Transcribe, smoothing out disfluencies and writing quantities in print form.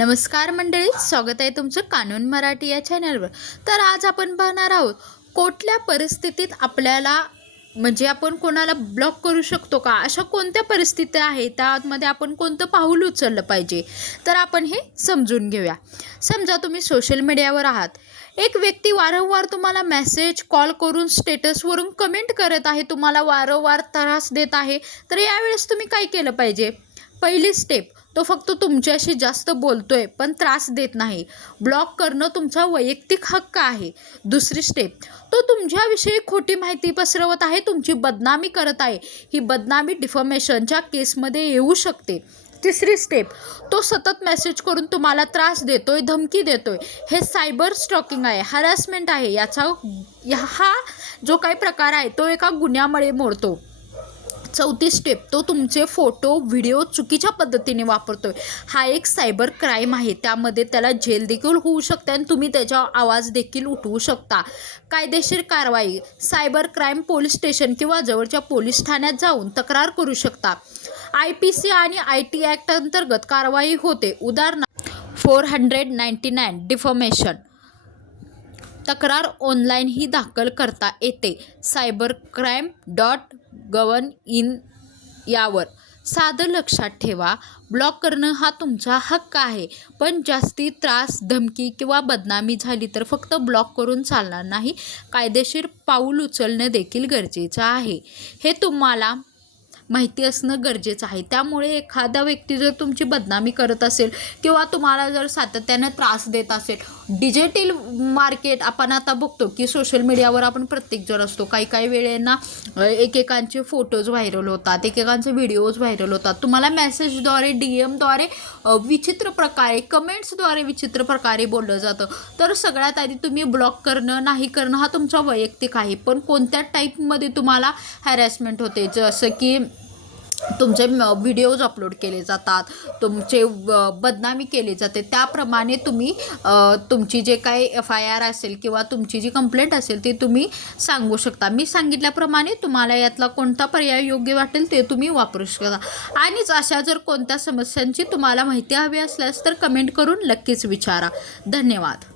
नमस्कार मंडळी, स्वागत आहे तुमचं कानून मराठी या चॅनलवर। तर आज आपण पाहणार आहोत कुठल्या परिस्थितीत आपल्याला आपण कोणाला ब्लॉक करू शकतो का, अशा कोणत्या परिस्थिती आहेत त्यामध्ये आपण कोणतं पाऊल उचललं पाहिजे। तर आपण हे समजून घेऊया। समजा तुम्ही सोशल मीडियावर आहात, एक व्यक्ती वारंवार तुम्हाला मेसेज कॉल करून स्टेटसवरून कमेंट करत आहे, तुम्हाला वारंवार त्रास देत आहे। तर यावेळेस तुम्ही काय केलं पाहिजे? पहिली स्टेप, तो फक्त तुमच्याशी जास्त बोलतोय पण त्रास देत नाही, ब्लॉक करणं तुमचा वैयक्तिक हक्क आहे। दुसरी स्टेप, तो तुमच्याविषयी खोटी माहिती पसरवत आहे, तुमची बदनामी करत आहे, ही बदनामी डिफॉमेशनच्या केसमध्ये येऊ शकते। तिसरी स्टेप, तो सतत मेसेज करून तुम्हाला त्रास देतोय, धमकी देतोय, हे सायबर स्टॉकिंग आहे, हॅरॅसमेंट आहे। हा जो काही प्रकार आहे तो एका गुन्ह्यामुळे मोडतो। चौथी स्टेप, तो तुमचे फोटो व्हिडिओ चुकीच्या पद्धतीने वापरतोय, हा एक सायबर क्राईम आहे, त्यामध्ये त्याला जेल देखील होऊ शकते आणि तुम्ही त्याचा आवाज देखील उठवू शकता। कायदेशीर कारवाई, सायबर क्राईम पोलीस स्टेशन किंवा जवळच्या पोलीस ठाण्यात जाऊन तक्रार करू शकता। IPC आणि IT ॲक्ट अंतर्गत कारवाई होते, उदाहरणार्थ 499 डिफॉमेशन। तक्रार ऑनलाईनही दाखल करता येते, cybercrime.gov.in यावर। साधं लक्षात ठेवा, ब्लॉक करणं हा तुमचा हक्क आहे, पण जास्ती त्रास, धमकी किंवा बदनामी झाली तर फक्त ब्लॉक करून चालणार नाही, कायदेशीर पाऊल उचलणं देखील गरजेचं आहे। हे तुम्हाला माहिती असणं गरजेचं आहे। त्यामुळे एखादा व्यक्ती जर तुमची बदनामी करत असेल किंवा तुम्हाला जर सातत्यानं त्रास देत असेल, डिजिटल मार्केट आपण आता बघतो की सोशल मीडियावर आपण प्रत्येकजण असतो, काही वेळेला एकेकांचे फोटोज व्हायरल होतात, एकेकांचे व्हिडिओज व्हायरल होतात, तुम्हाला मेसेजद्वारे DMद्वारे विचित्र प्रकारे, कमेंट्सद्वारे विचित्र प्रकारे बोललं जातं। तर सगळ्यात आधी तुम्ही ब्लॉक करणं नाही करणं हा तुमचा वैयक्तिक आहे, पण कोणत्या टाईपमध्ये तुम्हाला हॅरॅसमेंट होते, जसं की तुमचे व्हिडिओज अपलोड केले जातात, तुमचे बदनामी केली जाते, त्याप्रमाणे तुम्ही तुमची जे काही FIR असेल किंवा तुमची जी कंप्लेंट असेल ती तुम्ही सांगू शकता। मी सांगितल्याप्रमाणे तुम्हाला यातला कोणता पर्याय योग्य वाटेल ते तुम्ही वापरू शकता। आणि अशा जर कोणत्या समस्यांची तुम्हाला माहिती हवी असल्यास तर कमेंट करून नक्कीच विचारा। धन्यवाद।